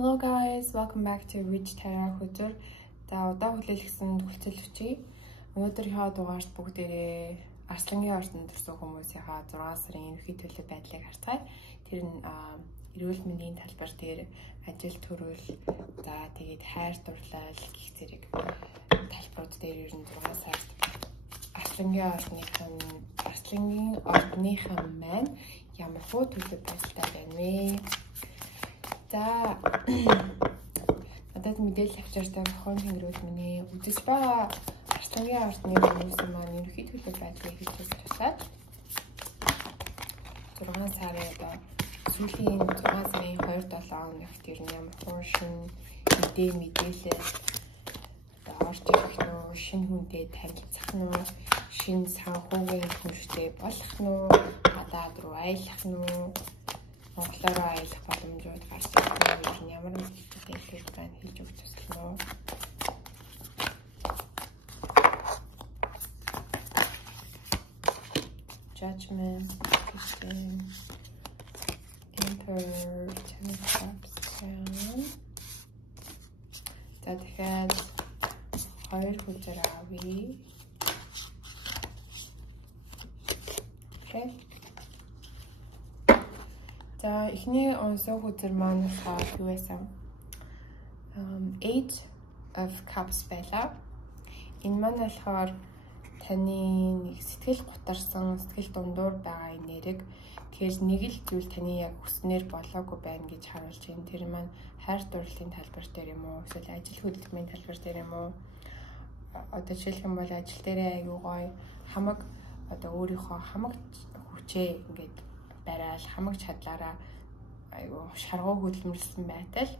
Hello guys, welcome back to Rich Tara Хөдөр. За удаа хүлээлгэсэн хүлцэл өчье. Өнөөдрийнхөө дугаарт бүгдээрээ Арслангийн ордонд төрсэн хүмүүсийнхаа 6 сарын ерөнхий төлөв байдлыг харцгаая. Тэр нь эрүүл мэндийн талбар дээр ажил төрөл, за тэгээд хайр дурлал гэх зэрэг талбарууд дээр ер нь 6 сард Арслангийн ордныхан маань ямар хөө төлөв байдалтай байна вэ? За надад мэдээлэл авчиртай хон хэнгэрүүл миний үзэж байгаа Арслангийн ордны хүмүүсийн маань ерөнхий төлөв байдлыг хэлж туслаад 6 сарын сүүлийн 6 сарын 2-7 хоногт ер нь ямар хуршин мэдээлэл орж ирэх нөө шинэ хүнтэй танилцах нөө шинэ санхүүгийн хүнштэй болох нөө гадаад руу аялах нөө монголоор аялах боломжууд гарч ирэх нь ямар мэдээлэл байна хэлж өгч туслана уу. Judgment, Christian, Emperor, Ten of Cups, Crown. За тэгэхээр 2 хүчээр авъя. Okay. За эхний онцгой хүчээр маань юу байсан? 8 of Cups байлаа. Энэ маань болохоор таны нэг сэтгэл гутарсан, сэтгэл дундуур байгаа нэрэг тэгэхээр нэг л зүйл таны яг хүснээр болоогүй байна гэж харуулж байна. Тэр маань хайр дурлалын талбар дээр юм уу? Эсвэл ажил хөдөлгөөний талбар дээр юм уу? Одоо жишээлх юм бол ажил дээрээ аюу гоё хамаг өөрийнхөө хамаг хүчээ ингээд барайл хамаг чадлаараа аюу шаргуу хөдөлмөрлсөн байтал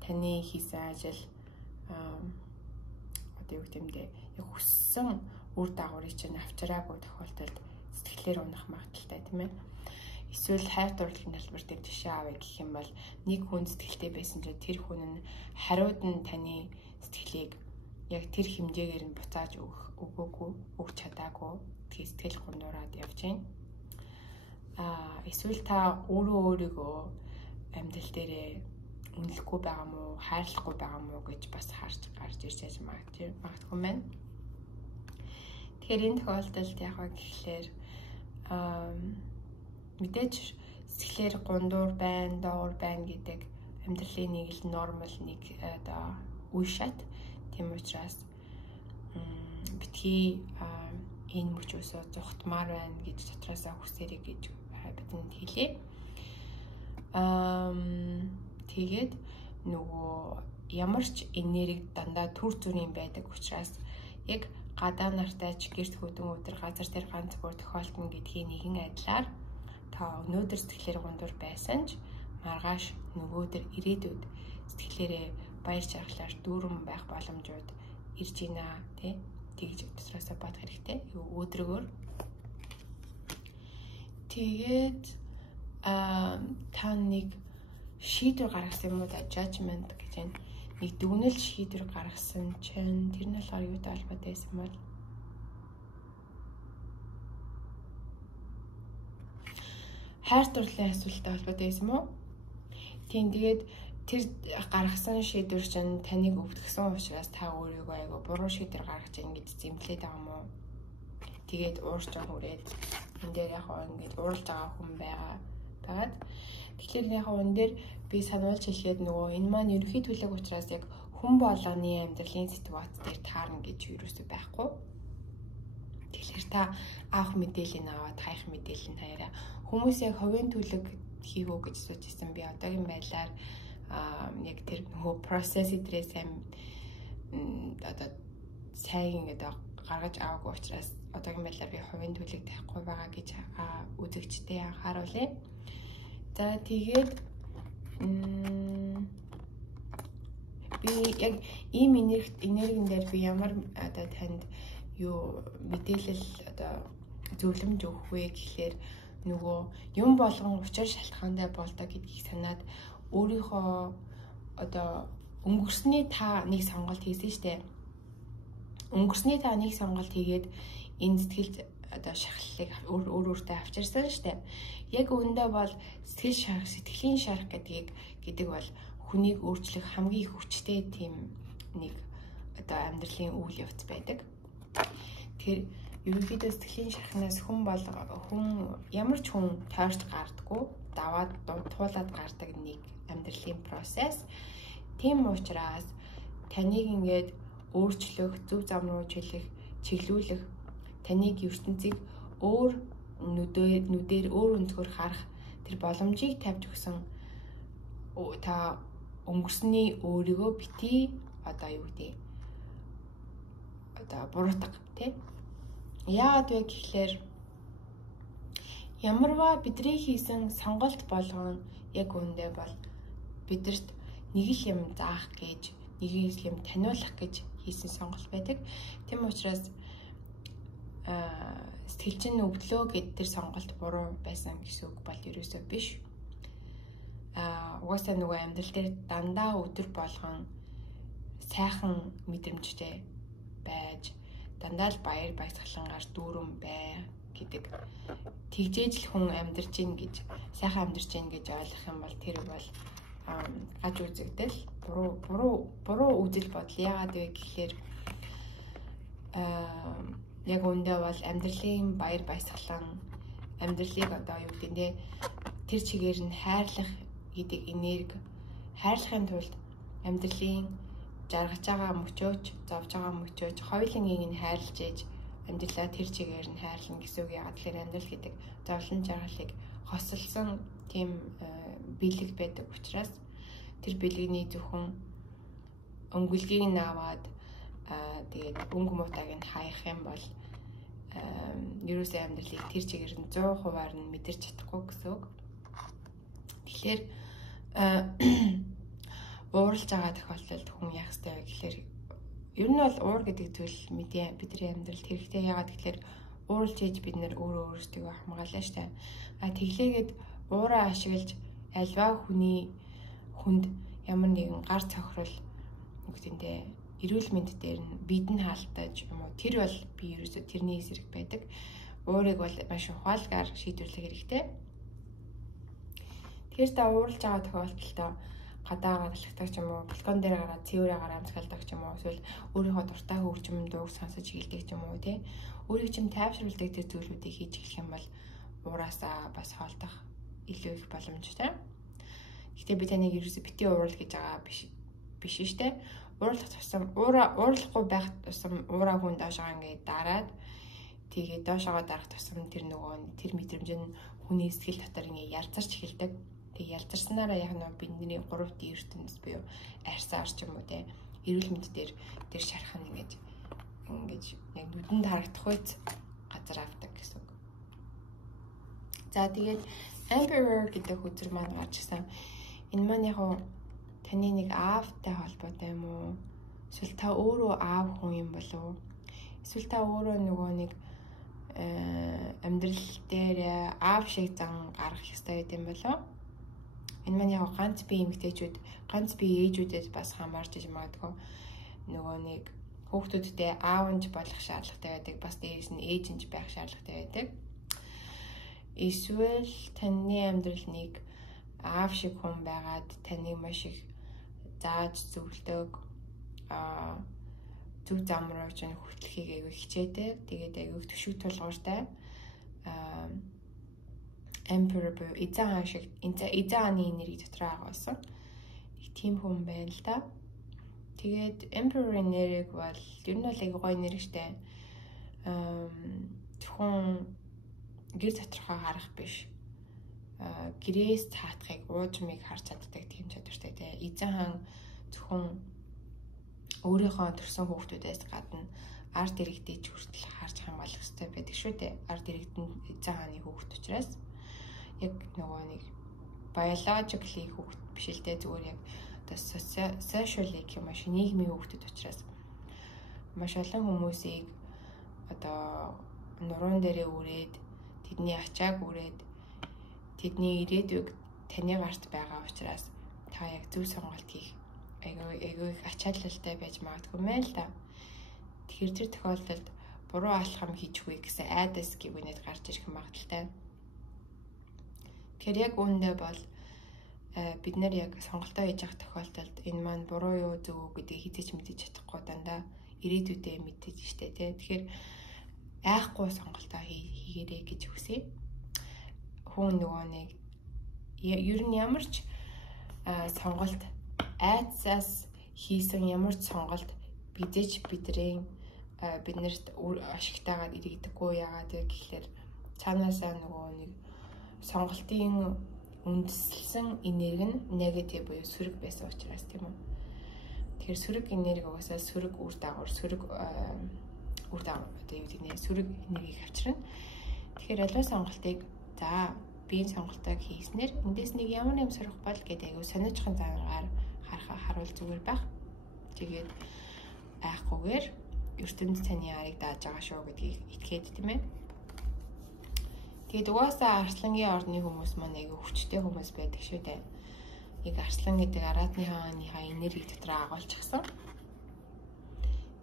таны хийсэн ажил юу гэмдэ яг хүссэн үр дагаврыг чинь авчираагүй тохиолдолд сэтгэлээр унах магадaltaй тийм ээ. Эсвэл хайр дурлалын талбар дээр жишээ авъя гэх юм бол нэг хүн сэтгэлтэй байсан чинь тэр хүн нь хариуд нь таны сэтгэлийг яг тэр хэмжээгээр нь буцааж өгч чадаагүй тэгээ сэтгэл гундураад явж байна. Эсвэл та өөрийгөө амьдрал дээрээ үнэлэхгүй байгаа мó, хайрлахгүй байгаа мó гэж бас гарч ирж магадгүй байна. Тэгэхээр энэ тохиолдолд яг гэхлээр мэдээж сэтгэлээр гундуур байна, доор байна гэдэг амьдралын нэг л нормал нэг үе шат. Тийм учраас битгий энэ мөчөөсөө зүхтмаар байна гэж дотроосоо хүсээрэй гэж бидэнд хэлье. Тэгээд нөгөө ямар ч энерги дандаа төр зүрийн байдаг учраас яг гадаа нартай ч гэрт хөдөн өдөр газар дээр ганц бүр тохиолдно гэдгийг нэгэн адилаар та өнөөдөр сэтгэлээр гундуур байсан ч маргааш нөгөөдөр ирээдүйд сэтгэлээрээ баяр жаргалаар дүүрэн байх боломжууд ирж ийна тий тэгж дотроосоо бодох хэрэгтэй. Өдрөгөр тэгээд та нэг шийдвэр гаргасан юм уу да judgment гэж нэг дүгнэлт шийдвэр гаргасан чинь тэр нь болохоор юутай холбоотой байсан бол хайр дурлалын асуудалтай холбоотой байсан уу? Тийм тэгээд тэр гаргасан шийдвэр чинь таныг өвдгсөн учраас та өөрийгөө айгаа буруу шийдвэр гаргаж ингэж зэмлээд байгаа юм уу? Тэгээд уурч хүрээд энэ дээр яг ингэж уурж байгаа хүн байгаад тэгэхээр яг энэ дээр би сануулж хэлэхэд нөгөө энэ маань ерөнхий төлөв учраас яг хүн болгоны амьдралын ситуац дээр таарна гэж юусоо байхгүй. Тэгэхээр та авах мэдээлэл аваад хаях мэдээлэл нь таараа хүмүүс яг хувийн төлөв хийгөө гэж суужсэн би одоогийн байдлаар яг тэр нөгөө процесс дээр сайн ингээд гаргаж аваагүй учраас одоогийн байдлаар би хувийн төлөв тавихгүй байгаа гэж үзэгчтэй анхааруулъя. За тэгээд би яг ийм энергийн дээр би ямар танд юу мэдээлэл зөвлөмж өгөх вэ гэхлээр нөгөө юм болгон учир шалтгаантай болдоо гэдгийг санаад өөрийнхөө өнгөрсний та нэг сонголт хийсэн штэ. Өнгөрсний та нэг сонголт хийгээд энэ сэтгэлд шахлалыг өөртөө авчирсан штэ. Яг үүндээ бол сэтгэлийн шарах гэдэг бол хүнийг өөрчлөх хамгийн их хүчтэй тийм нэг одоо амьдралын үйл явц байдаг. Тэгэхээр ерөнхийдөө сэтгэлийн шархнаас хүн ямар ч хүн тойрч гардаггүй, даваад туулаад гардаг нэг амьдралын процесс. Тийм учраас таныг ингээд өөрчлөх, зөв зам руу чиглүүлэх, таныг ертөнцийг өөр нүдээр өөр өнцгөр харах тэр боломжийг тавьж өгсөн та өнгөрсний өөрийгөө битгий одоо юу гэдэг одоо буруутга тий. Яагаад вэ гэхлээр ямарваа бидний хийсэн сонголт болгон яг үүндээ бол бидэрт нэг л юм заах гэж, нэг л юм таниулах гэж хийсэн сонголт байдаг. Тийм учраас сэтгэлжин өвдлөө гэд тэр сонголт буруу байсан гэсэн үг бол ерөөсөө биш. Угаасаа нөгөө амьдрал дээр дандаа өдөр болгон сайхан мэдрэмжтэй байж, дандаа л баяр баясгалангаар дүүрэн бай гэдэг. Тэгжээж л хүн амьдарч ийн гэж, сайхан амьдарч ийн гэж ойлгох юм бол тэр бол гаж үзэгдэл, буруу үзэл бодол. Яагаад вэ гэхлээр яг үндэ бол амьдралын баяр баясгалан, амьдралыг одоо юу гэдэг нь тэр чигээр нь хайрлах гэдэг энерги, хайрлахын тулд амьдралын жаргаж байгаа мөчөөч, зовж байгаа мөчөөч хоёулангийг нь хайрлаж ээж амьдралаа тэр чигээр нь хайрлана гэсэн үг. Яагаад тэгэхээр амьдрал гэдэг зовлон жаргалыг хосолсон тийм бэлэг байдаг учраас тэр бэлгэний зөвхөн өнгөлгийг нь аваад тэгээд өнгө муутайг нь хаях юм бол ерөөсөө амьдралыг тэр чигээр нь 100% нь мэдэрч чадахгүй гэсэн үг. Тэгэхээр ууралж байгаа тохиолдолд хүн яах ёстой вэ гэхээр ер нь бол уур гэдэг зүйл бидний амьдралд хэрэгтэй. Яагаад гэхээр ууралж хийж бид нэр өөрсдөө хамгаална штэ. Тэглээгээд уураа ашиглаж альва хүнд ямар нэгэн гар цохрол үгтэндээ эрүүл мэнд дээр нь бидэнд хаалтаж юм уу, тэр бол би ерөөсөө тэрний эсрэг байдаг. Уурыг бол маш ухаалгаар шийдвэрлэх хэрэгтэй. Тэгэхээр та ууралж байгаа тохиолдолд гадаагаа талхдаг ч юм уу, балкон дээр гараад цэврээ гараа амсгалдаг ч юм уу, эсвэл өөрийнхөө дуртай хөгжим дууг сонсож эхэлдэг ч юм уу тий. Өөрийг чинь тайвшруулдаг тэр зүйлүүдийг хийж эхлэх юм бол уураасаа бас хоолдох илүү их боломжтой. Гэхдээ би таныг ерөөсөө бити уурал гэж байгаа биш штэ. Уурлах тусам уурлахгүй байх тусам уураа хүн доошоо ингээд дараад тэгээд доошоо дарах тусам тэр мэдрэмж нь хүний сэтгэл дотор ингээд ялцарч эхэлдэг. Тэгээд ялцарснараа яг бидний 3D ертөнцид буюу арьсаар ч юм уу те эрүүл мэнд дээр тэр шарах нь ингээд яг нүдэнд харагдах үз газар авдаг гэсэн үг. За тэгээд Emperor гэдэг үзэр маань гарч ирсэн. Энэ маань яг таны нэг аавтай холбоотой юм уу? Эсвэл та өөрөө аав хүн юм болов уу? Эсвэл та өөрөө нөгөө нэг амьдрал дээр аав шиг зан гаргах ёстой гэдэг юм болов уу? Энэ маань яг ганц бие эмэгтэйчүүд, ганц бие ээжүүдэд бас хамаарч иж магадгүй. Нөгөө нэг хүүхдүүдтэй аавч болох шаардлагатай байдаг, бас дээрээс нь ээжинж байх шаардлагатай байдаг. Эсвэл таны амьдрал нэг аав шиг хүн байгаад таныг маш их зааж зөвлөдөг, зөв зам руу ч хүртлэхийг аягүй хичээдэг. Тэгээд аягүй төшөг тулгууртай. Emperor эзэн шиг эзэн энерги дотор байгуулсан. Нэг тийм хүн байна л да. Тэгээд Emperor энерги бол ер нь бол аягүй гоё энерги штэ. Зөвхөн гэр доторхоо харах биш. Гэрээс цаатахыг, уужмыг харж чаддаг тийм чадвартай те. Эзэн хаан зөвхөн өөрийнхөө төрсэн хүүхдүүдээс гадна ард иргэдийг хүртэл харж хамгаалах хэрэгтэй байдаг шүү дээ. Ард иргэд нь эзэн хааны хүүхд учраас яг нөгөө нэг biologically хүүхд биш л дээ, зүгээр яг одоо socially гэх юм маш нийгмийн хүүхдүүд учраас маш олон хүмүүсийг одоо нуруунд дээрээ үрээд тэдний ачааг үрээд тэдний ирээдүйг таны гарт байгаа учраас та яг зөв сонголт хийх айгүй их ачаалалтай байж магадгүй мэн л да. Тэгэхээр тэр тохиолдолд буруу алхам хийчихгүй гэсэн айдас гівнэд гарч ирэх магадaltaй. Тэгэхээр яг үүндээ бол бид нэр яг сонголтоо хийж явах тохиолдолд энэ маань буруу юу зөв үү гэдгийг хизээч мэдэж чадахгүй дандаа ирээдүйдээ мэдээж штэ тий. Тэгэхээр айхгүй сонголтоо хийгээрэй гэж хүсье. Хүн нөгөө нэг ер нь ямар ч сонголт айцаас хийсэн ямар ч сонголт биднэрт ашигтайгаар иргэдэггүй. Яагаад гэвэл цаанаасаа нөгөө нэг сонголтын үндэслэн энерги нь негатив буюу сөрөг байсан учраас тийм үү. Тэгэхээр сөрөг энерги угаасаа сөрөг үр дагавар сөрөг энергийг авчирна. Тэгэхээр аливаа сонголтыг биеийн сонголтыг хийснээр эндээс нэг ямар юм сорих бол гэдэг аягүй сониучхан зангаар харуул зүгээр байх. Тэгээд айхгүйгээр ертөнд таны арыг дааж байгаа шүү гэдгийг итгээд тийм ээ. Тэгээд угаасаа Арслангийн орны хүмүүс маань аягүй хүчтэй хүмүүс байдаг шүү дээ. Яг Арслан гэдэг араатны хааныхаа энерги дотор агуулчихсан.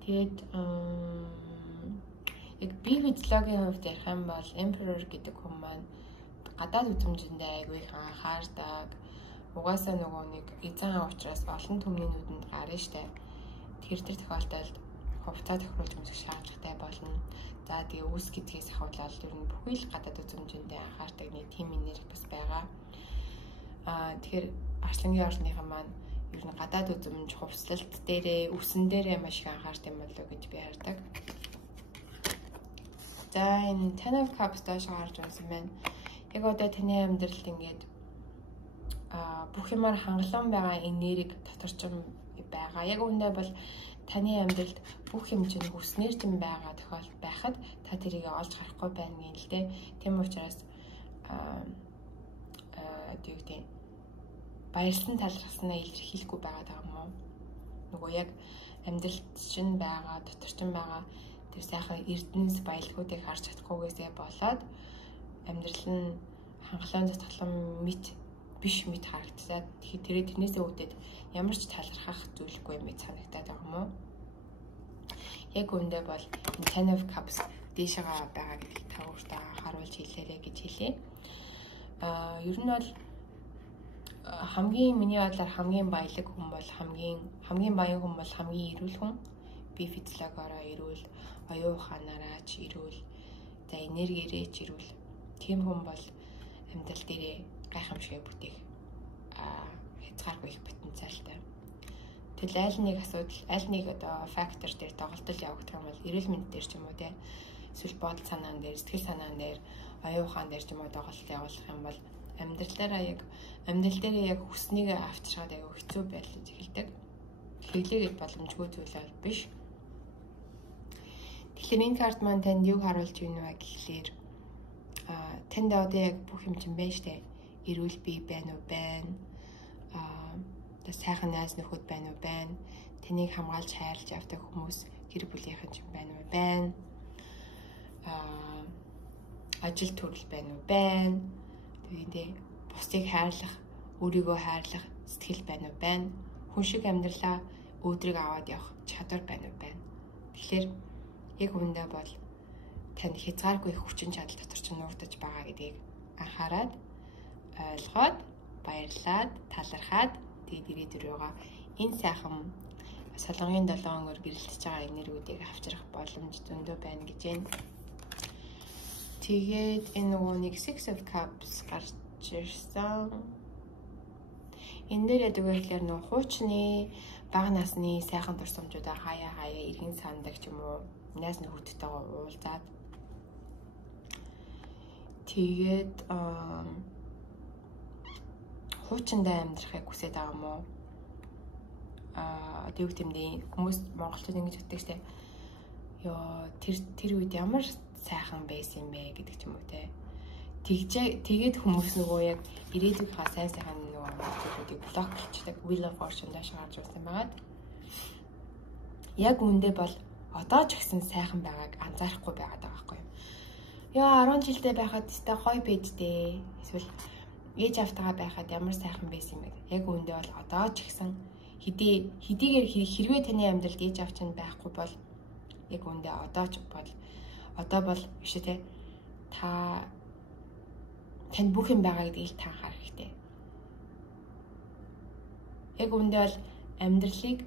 Тэгээд яг бие физиологийн хувьд ярих юм бол Emperor гэдэг хүн маань гадаад үзмжиндээ аягүй их анхаардаг. Угаасаа нөгөө нэг эзэн учраас олон түмний нүдэнд гарна штэ. Тэр тохиолдолд хувцас тохируулж өмсөх шаардлагатай болно. За тэгээ үс гэдгээс ахуулаад ер нь бүхий л гадаад үзмжиндээ анхаардаг нэг тим энерги бас байгаа. Тэгэхээр Арслангийн орныхан маань ер нь гадаад үзмж хувцлалт дээрээ, үсэн дээрээ маш их анхаардаг юм болоо гэж би хардаг. За энэ Ten of Cups доош гарч байсан байна. Яг одоо таны амьдралд ингээд бүх юмар хангалуун байгаа энерги доторчм байгаа. Яг үүндээ бол таны амьдралд бүх юм чинь хүснээр ч юм байгаа тохиолдол байхад та тэрийг олж харахгүй байна гэнэ л дээ. Тийм учраас тийм баярлан талархснаа илэрхийлэхгүй байгаа юм уу? Нөгөө яг амьдралд чинь байгаа, дотор чинь байгаа тэр сайхан эрдэнэс баялагуудыг харж чадахгүйгээсээ болоод амьдрал нь хангалуун затгалан биш мэд харагдаад тэрнээсээ үүдээд ямар ч талархах зүйлгүй мэд санагдаад байгаа юм уу? Яг үндэ бол Ten of Cups дээшээ байгаа гэдгийг та өөртөө харуулж хэлээрэй гэж хэлье. Ер нь бол миний бодлоор хамгийн баялаг хүн бол хамгийн баян хүн бол хамгийн эрүүл хүн. Бие физиологиороо эрүүл, оюун ухаанаараа ч эрүүл, за энергиэрээ ч эрүүл. Тийм хүн бол амьдрал дээрээ гайхамшиг бүтээх хязгааргүй их потенциалтай. Тэгэл аль нэг асуудал, аль нэг одоо фактор дээр тоглолтол явагдах юм бол эрүүл мэнд дээр ч юм уу те эсвэл бодол санаан дээр, сэтгэл санаан дээр, оюун ухаан дээр ч юм уу тоглолт явуулах юм бол амьдрал дээр яг хүснийг авчирхад аягүй хэцүү байдлыг эхэлдэг. Хэглээгээд боломжгүй зүйл бол биш. Тэгэхээр энэ карт маань танд юг харуулж байна вэ гэхлээр танд одоо яг бүх юм чинь байна штэ. Эрүүл бие байна уу байна. Сайхан найз нөхөд байна уу байна. Тэнийг хамгаалж хайрлаж явдаг хүмүүс гэр бүлийнхэн чинь байна уу байна. Ажил төрөл байна уу байна. Тэгээд бусдыг хайрлах, өөрийгөө хайрлах сэтгэл байна уу байна. Хүн шиг амьдралаа өөдрөг аваад явах чадвар байна уу байна. Тэгэхээр яг үүндээ бол тань хязгааргүй хүчин чадал дотор ч нуурдаж байгаа гэдгийг анхаарад, ойлгоод, баярлаад, талархаад тэгээд ирээдүйрөө энэ сайхан солонгийн 7 өнгөөр гэрэлтэж байгаа энергиудыг авчрах боломж зөндөө байна гэж байна. Тэгээд энэ нөгөө нэг Six of Cups гарч ирсэн. Энэ дээр яадаг вэ гэхээр нөгөө хуучны бага насны сайхан дурсамжуудаа хаяа иргэн сандаг ч юм уу найз нөхөдтэйгээ уулзаад тэгээд хуучиндаа амьдрахыг хүсэж байгаа юм уу? Тэг үгтэмдээ хүмүүс монголчууд ингэж ütдэг штэ. Ёо тэр үед ямар сайхан байсан юм бэ гэдэг ч юм уу те. Тэгээд хүмүүс нөгөө яг ирээдүйнхаа сайн нөгөө зүйлүүдийг блок хийдэг Wheel of Fortune дааш гарч ирсэн байгаад. Яг үндэ бол одоо ч гэсэн сайхан байгааг анзаарахгүй байгаад байгаа байхгүй юу? Яа 10 жилдээ байхад тест гоё байдтэй. Эсвэл ээж автагаа байхад ямар сайхан байсан юм бэ? Яг үндэ бол одоо ч гэсэн хэдийгээр хэрвээ таны амьдралд ээж авч нь байхгүй бол яг үндэ одоо бол биш үү те танд бүх юм байгаа гэдгийг та анхаарах хэрэгтэй. Яг үүндээ бол амьдралыг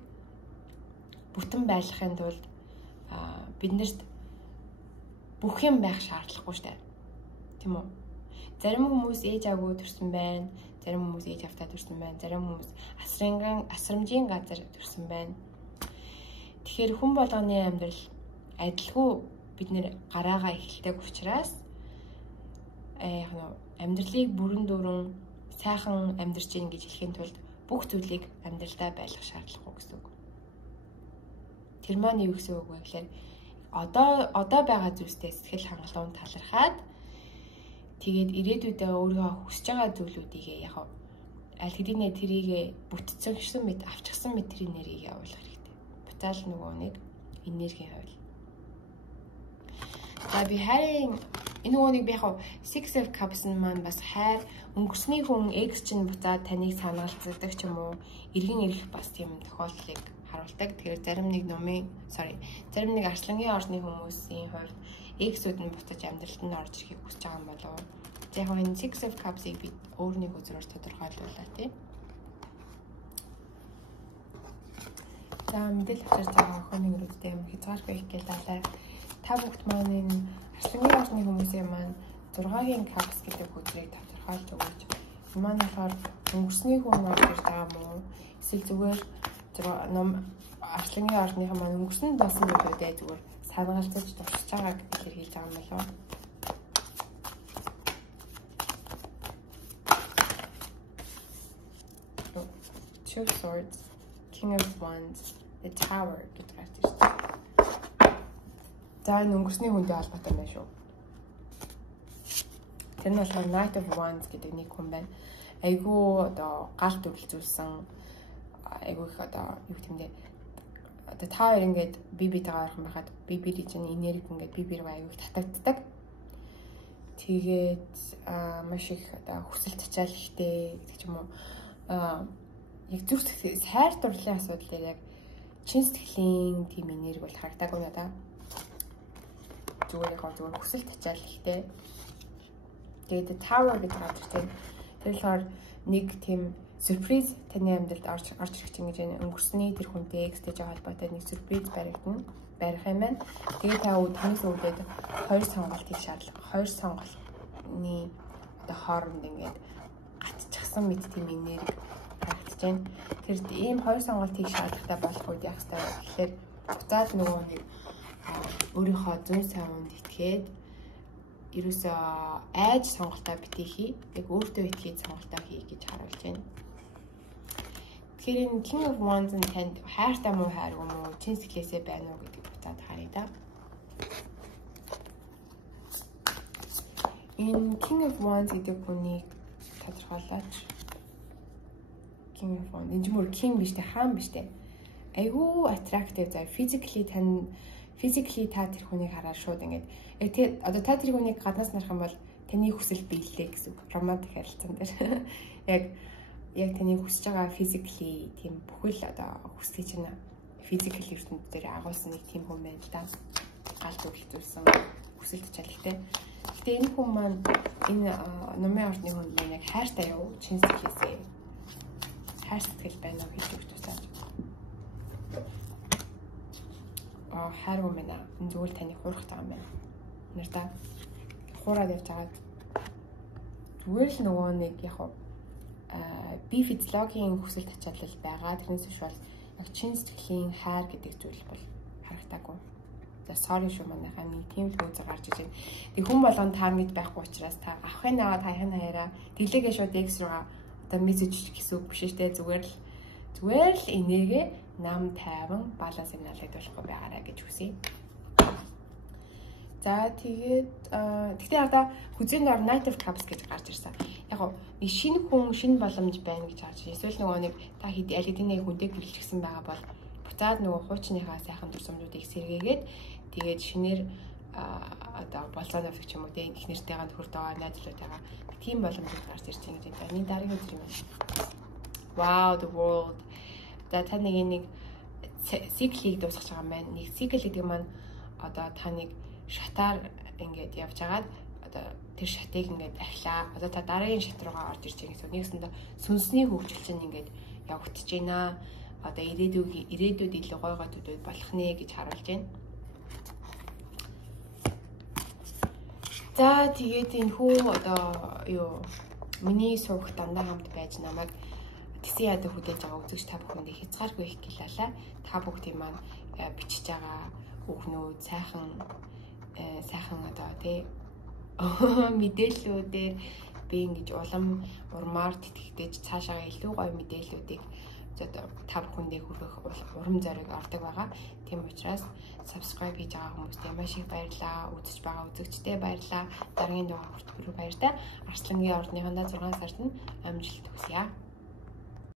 бүтэн байлгахын тулд биднэрт бүх юм байх шаардлагагүй шүү дээ. Тийм үү? Зарим хүмүүс ээж аваагүй төрсөн байна. Зарим хүмүүс ээж автаа төрсөн байна. Зарим хүмүүс асрамжийн газар төрсөн байна. Тэгэхээр хүн болгоны амьдрал адилгүй бид нэр гараагаа эхэлдэг учраас яг нь амьдралыг бүрэн дүүрэн сайхан амьдарч ийн гэж хэлэхийн тулд бүх зүйлийг амьдралдаа байлгах шаардлагагүй гэсэн үг. Тэр маань юу гэсэн үг вэ гэхээр одоо байгаа зүйлстэй сэтгэл хангалуун талархаад тэгээд ирээдүйдээ өөрийнхөө хүсэж байгаа зүйлүүдийг яг аль хэдийнэ тэрийг бүтцсэн мэт авчихсан мэт тэр энергийг явуулах хэрэгтэй. Буцаал нөгөө нэг энергийн хавь. За би харин энэ нөгөө нэг би яг Six of Cups маань бас хайр өнгөрсний хүн X чинь буцаад таныг санаалцдаг ч юм уу эргэн ирэх бас тийм тохиолдлыг харуулдаг. Тэгэхээр зарим нэг арслангийн орны хүмүүсийн хувьд X-үүд нь буцаж амьдралд нь орж ирэхийг хүсэж байгаа юм болов уу? За яг энэ Six of Cups-ыг би өөрийн үзрээр тодорхойлууллаа тийм. За мэдээлэл авчирч байгаа охины өрөөдөө юм хязгааргүй их гэлээ. Та бүгд маань энэ арслангийн орны хүмүүсийн маань 6-гийн Cups гэдэг үзрийг тодорхойлж өгөөч. Энэ маань болохоор өнгөрсний хүн орж ирж байгаа юм уу? Эсвэл зүгээр арслангийн орныхан маань өнгөрсөн доосон зүйлүүдээ зүгээр санагалцаж туршиж байгааг илэрхийлж байгаа юм болов уу? Two of Swords, King of Wands, the Tower гэж гарч ирж байна. За энэ өнгөрсний хүнтэй холбоотой байна шүү. Тэр нь болохоор Knight of Wands гэдэг нэг хүн байна. Айгуу одоо галт өвлзүүлсэн айгуу их одоо юу гэмдэ одоо та хоёр ингээд бибитэйгээ орхон байхад бибиний чинь энерги ингээд бибирээ айгуу татагддаг. Тэгээд маш их одоо хүсэл тачаал ихтэй гэдэг ч юм уу яг зүрх сайр дурлалын асуудлыг яг чин сэтгэлийн тийм энерги бол харагдаагүй надаа. Зүгээр хүсэл тачаал ихтэй. Тэгээд Tower гэдэг газар тэр болохоор нэг тийм сюрприз таны амьдралд орж ирэх чинь гэж өнгөрсний тэр хүнтэй X-тэй холбоотой нэг сюрприз барих юм байна. Тэгээд та танаас үүдээд хоёр сонголт хийх шаардлага. Хоёр сонголтны одоо хооронд ингээд гатчихсан мэт тийм энерги харагдаж байна. Тэр ийм хоёр сонголт хийх шаардлагатай болох үед яг хэвээр тэгэхээр буцаад нөгөө нэг өөрийнхөө зүүн савнд итгээд ерөөсөө айж сонголтоо битгий хий. Яг өөртөө итгээд сонголтоо хий гэж харуулж байна. Тэгэхээр энэ King of Wands нь танд хайртай муу хайргүй мүү чин сэтгэлээсээ байна уу гэдгийг буцаад харъя да. Энэ King of Wands гэдэг хүнийг тодорхойлооч. King of Wands энэ ч мөр king биш тэ хаан биш тэ. Айгуу attractive заа physically та тэр хүнийг хараад шууд ингээд тэгээд одоо та тэр хүнийг гаднаас нарах юм бол таны хүсэл биелээ гэсэн үг. Романтик харилцаан дээр яг таны хүсэж байгаа physically тийм бүхэл одоо хүслийг чинь physical ертөнд дээр агуулсан нэг тийм хүн байна л да. Галт өвлзүүлсэн хүсэл тачаалтай. Гэтэ энэ хүн маань энэ номын ордны хүн маань яг хайртай юу? Чин сэтгэлээсээ хайр сэтгэл байна уу гэж тусаад. Хайргүй байна. Энэ зүгээр таны хуурах байгаа юм байна. Нэрдаа хуураад явж байгаа. Зүгээр л нөгөө нэг яг би физиологийн хүсэл тачаалал байгаа. Тэрнээс биш бол яг чин сэтгэлийн хайр гэдэг зүйл бол харагдаагүй. За sorry шүү манайхаа нэг тийм л хөөцөөр гарч иж байна. Тэг хүн болгонд таргет байхгүй учраас та авахын аваад хаяхын хаяараа дэлээгээ шууд X руугаа одоо мессеж гэсэн үг биш ээ. Зүгээр л энерги нам тайван баланс сигналыг төлөхгүй байгаарай гэж хүсье. За тэгээд тэгтээ одоо хүзээнд ор Knight of Cups гэж гарч ирсэн. Яг нэг шинэ хүн шинэ боломж байна гэж харж байна. Эсвэл нөгөө нэг та аль хэдийн хүнтэй гэрэлчихсэн байгаа бол буцаад нөгөө хуучныхаа сайхан дурсамжуудыг сэргээгээд тэгээд шинээр одоо болцоо навч юм уу тэг их нэртэйгээ нөхөрт байгаа найзлуудтайгаа тийм боломжууд гарч ирж байгаа гэж байна. Энэ дараагийн үзэр юм байна. Wow, the world. За та нэг циклийг дуусгаж байгаа юм байна. Нэг цикл гэдэг маань одоо та нэг шатаар ингээд явж хагаад одоо тэр шатыг ингээд ахлаа. Одоо та дараагийн шат руугаа орж ирж байгаа гэсэн. Нэгсэндээ сүнсний хөгжил чинь ингээд явагдаж байна. Одоо ирээдүйд илүү гой төдүүд болох нэ гэж харуулж байна. За тэгээд энэ хүү одоо миний сувх дандаа хамт байж намайг тэсийн ядаг хүлээж байгаа үзэгч та бүхэндээ хязгааргүй их гэлалаа. Та бүгдийн маань бичиж байгаа үгнүүд сайхан одоо тий мэдээллүүдээр би ингэж улам урмаар тэтгэгдэж цаашаа илүү гоё мэдээллүүдийг та бүхэндээ хүргэх урам зориг ордог байгаа. Тийм учраас subscribe хийж байгаа хүмүүстээ маш их баярлалаа. Үзэж байгаа үзэгчдээ баярлалаа. Дараагийн дугаар хүртэл баярлалаа. Арслангийн ордныхондоо 6 сард нь амжилт хүсье.